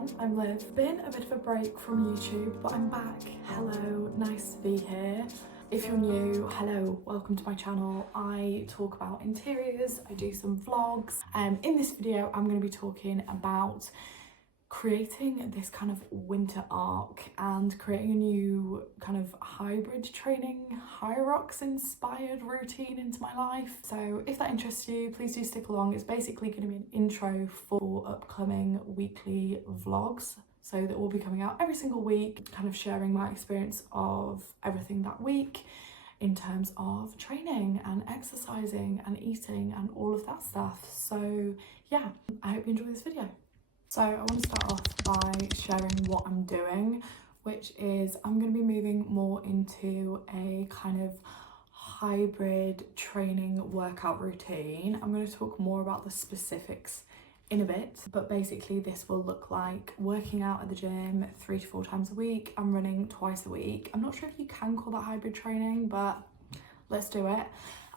everyone, I'm Liv. Been a bit of a break from YouTube, but I'm back. Hello, nice to be here. If you're new, hello, welcome to my channel. I talk about interiors, I do some vlogs. In this video, I'm going to be talking about creating this kind of winter arc and creating a new kind of hybrid training, high rocks inspired routine into my life. So if that interests you, please do stick along. It's basically going to be an intro for upcoming weekly vlogs, so that will be coming out every single week, kind of sharing my experience of everything that week in terms of training and exercising and eating and all of that stuff. So yeah, I hope you enjoy this video. So I want to start off by sharing what I'm doing, which is I'm going to be moving more into a kind of hybrid training workout routine. I'm going to talk more about the specifics in a bit, but basically this will look like working out at the gym 3 to 4 times a week. I'm running twice a week. I'm not sure if you can call that hybrid training, but let's do it.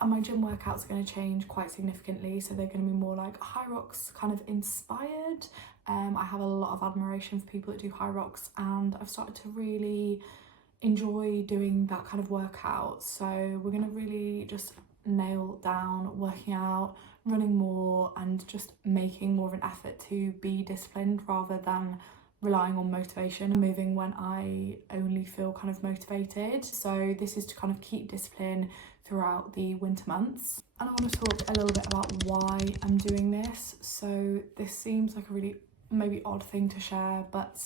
And my gym workouts are going to change quite significantly, so they're going to be more like high rocks kind of inspired. I have a lot of admiration for people that do high rocks, and I've started to really enjoy doing that kind of workout. So we're going to really just nail down working out, running more, and just making more of an effort to be disciplined rather than relying on motivation and moving when I only feel kind of motivated. So this is to kind of keep discipline throughout the winter months. And I want to talk a little bit about why I'm doing this. So this seems like a really maybe odd thing to share, but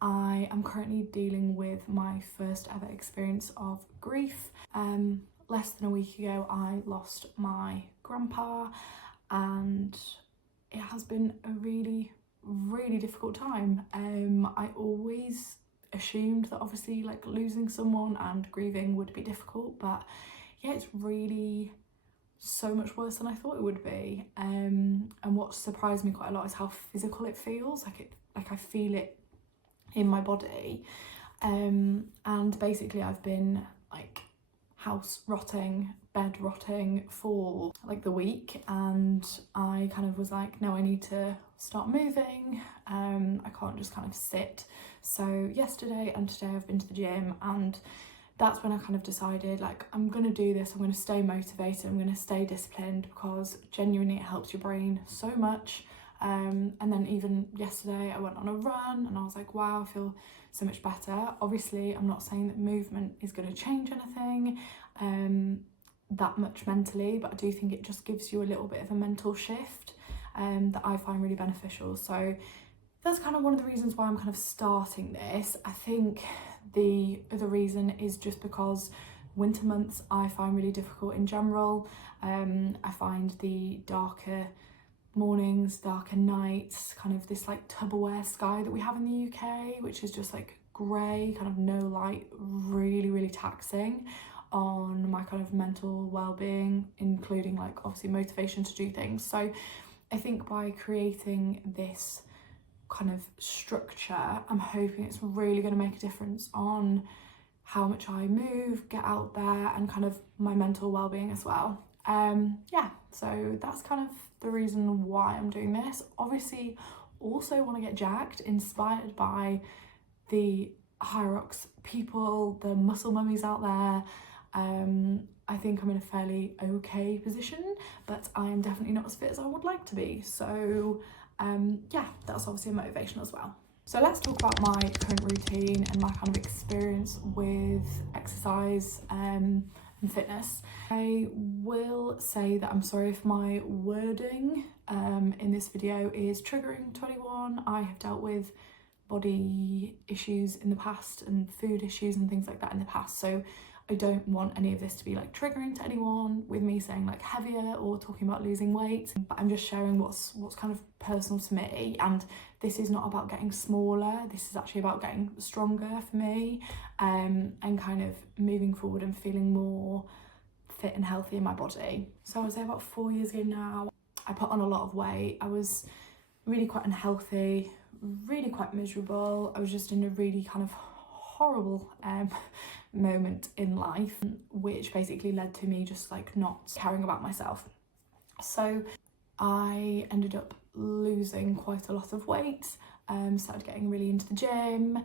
I am currently dealing with my first ever experience of grief. Less than a week ago I lost my grandpa, and it has been a really difficult time. I always assumed that obviously like losing someone and grieving would be difficult, but yeah, it's really so much worse than I thought it would be. And what surprised me quite a lot is how physical it feels. Like I feel it in my body. And basically I've been like house rotting, bed rotting for like the week, and I kind of was like, no, I need to start moving. I can't just kind of sit. So yesterday and today I've been to the gym, and that's when I kind of decided like I'm gonna do this, I'm gonna stay motivated, I'm gonna stay disciplined, because genuinely it helps your brain so much. And then even yesterday I went on a run and I was like, wow, I feel so much better. Obviously I'm not saying that movement is going to change anything that much mentally, but I do think it just gives you a little bit of a mental shift that I find really beneficial. So that's kind of one of the reasons why I'm kind of starting this. I think the other reason is just because winter months I find really difficult in general. I find the darker mornings, darker nights, kind of this like Tupperware sky that we have in the UK, which is just like grey, kind of no light, really taxing on my kind of mental well-being, including like obviously motivation to do things. So I think by creating this kind of structure, I'm hoping it's really going to make a difference on how much I move, get out there, and kind of my mental well-being as well. Yeah, so that's kind of the reason why I'm doing this. Obviously also want to get jacked, inspired by the high rocks people, the muscle mummies out there. I think I'm in a fairly okay position, but I am definitely not as fit as I would like to be. So yeah, that's obviously a motivation as well. So let's talk about my current routine and my kind of experience with exercise and fitness. I will say that I'm sorry if my wording in this video is triggering to anyone. I have dealt with body issues in the past and food issues and things like that in the past, so I don't want any of this to be like triggering to anyone with me saying like heavier or talking about losing weight, but I'm just sharing what's kind of personal to me. And this is not about getting smaller, this is actually about getting stronger for me, and kind of moving forward and feeling more fit and healthy in my body. So I would say about 4 years ago now, I put on a lot of weight. I was really quite unhealthy, really quite miserable. I was just in a really kind of horrible moment in life, which basically led to me just like not caring about myself. So I ended up losing quite a lot of weight. started getting really into the gym,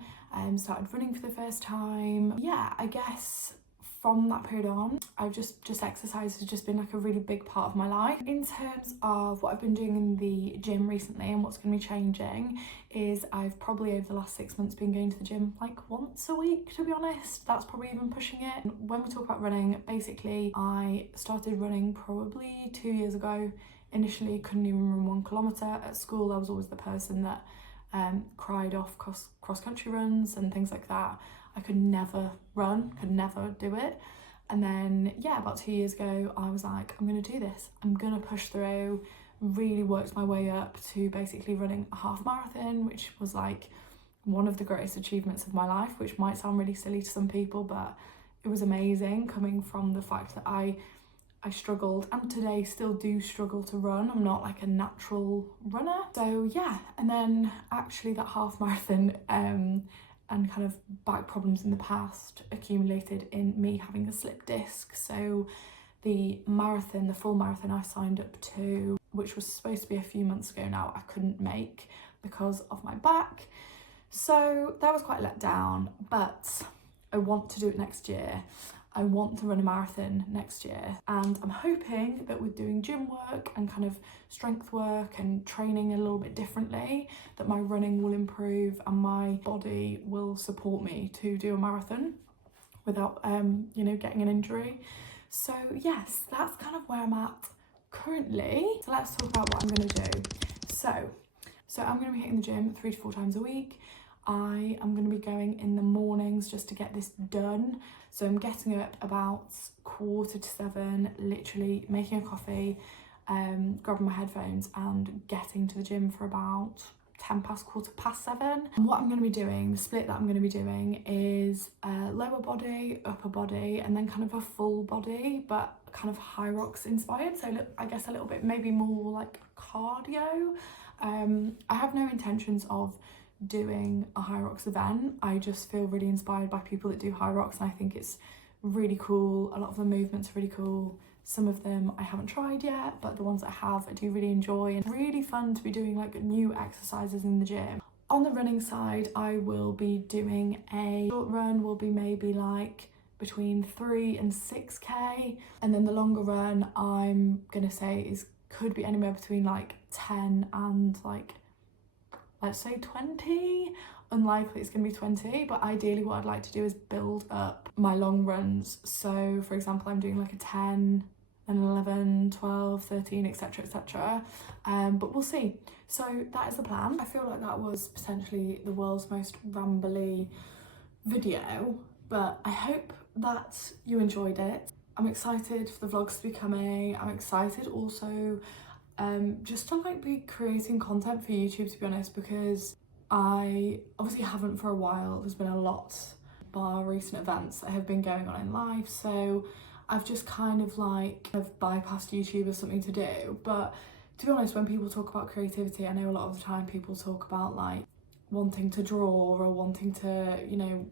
started running for the first time. Yeah, I guess from that period on, I've just exercise has just been like a really big part of my life. In terms of what I've been doing in the gym recently and what's going to be changing is I've probably over the last 6 months been going to the gym like once a week, to be honest. That's probably even pushing it. When we talk about running, basically I started running probably 2 years ago. Initially couldn't even run 1 kilometre. At school I was always the person that cried off cross-country runs and things like that. I could never run, could never do it. And then, yeah, about 2 years ago, I was like, I'm gonna do this. I'm gonna push through, really worked my way up to basically running a half marathon, which was like one of the greatest achievements of my life, which might sound really silly to some people, but it was amazing coming from the fact that I struggled, and today still do struggle to run. I'm not like a natural runner. So yeah, and then actually that half marathon and kind of back problems in the past accumulated in me having a slip disc. So the marathon, the full marathon I signed up to, which was supposed to be a few months ago now, I couldn't make because of my back. So that was quite let down, but I want to do it next year. I want to run a marathon next year, and I'm hoping that with doing gym work and kind of strength work and training a little bit differently, that my running will improve and my body will support me to do a marathon without you know, getting an injury. So yes, that's kind of where I'm at currently. So let's talk about what I'm going to do. So I'm going to be hitting the gym 3 to 4 times a week. I am going to be going in the mornings just to get this done. So I'm getting up about 6:45, literally making a coffee, grabbing my headphones and getting to the gym for about 7:10, 7:15. And what I'm going to be doing, the split that I'm going to be doing is lower body, upper body, and then kind of a full body, but kind of high rocks inspired. So I guess a little bit maybe more like cardio. I have no intentions of doing a high rocks event. I just feel really inspired by people that do high rocks, and I think it's really cool. A lot of the movements are really cool. Some of them I haven't tried yet, but the ones I have I do really enjoy, and really fun to be doing like new exercises in the gym. On the running side, I will be doing a short run, will be maybe like between 3 and 6k, and then the longer run I'm gonna say could be anywhere between like 10 and like, let's say 20. Unlikely it's going to be 20, but ideally what I'd like to do is build up my long runs. So for example, I'm doing like a 10, an 11, 12, 13, etc, etc. But we'll see. So that is the plan. I feel like that was potentially the world's most rambly video, but I hope that you enjoyed it. I'm excited for the vlogs to be coming. I'm excited also just to like be creating content for YouTube, to be honest, because I obviously haven't for a while. There's been a lot bar recent events that have been going on in life, so I've just kind of bypassed YouTube as something to do. But to be honest, when people talk about creativity, I know a lot of the time people talk about like wanting to draw or wanting to, you know,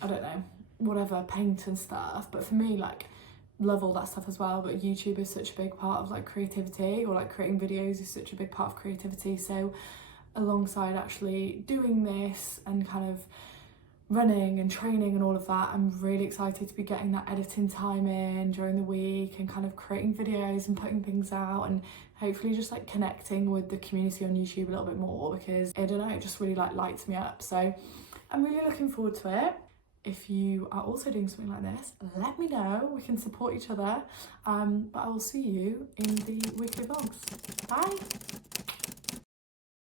I don't know, whatever, paint and stuff. But for me, like, love all that stuff as well, but YouTube is such a big part of like creativity, or like creating videos is such a big part of creativity. So alongside actually doing this and kind of running and training and all of that, I'm really excited to be getting that editing time in during the week and kind of creating videos and putting things out, and hopefully just like connecting with the community on YouTube a little bit more, because I don't know, it just really like lights me up. So I'm really looking forward to it. If you are also doing something like this, let me know. We can support each other. But I will see you in the weekly vlogs. Bye!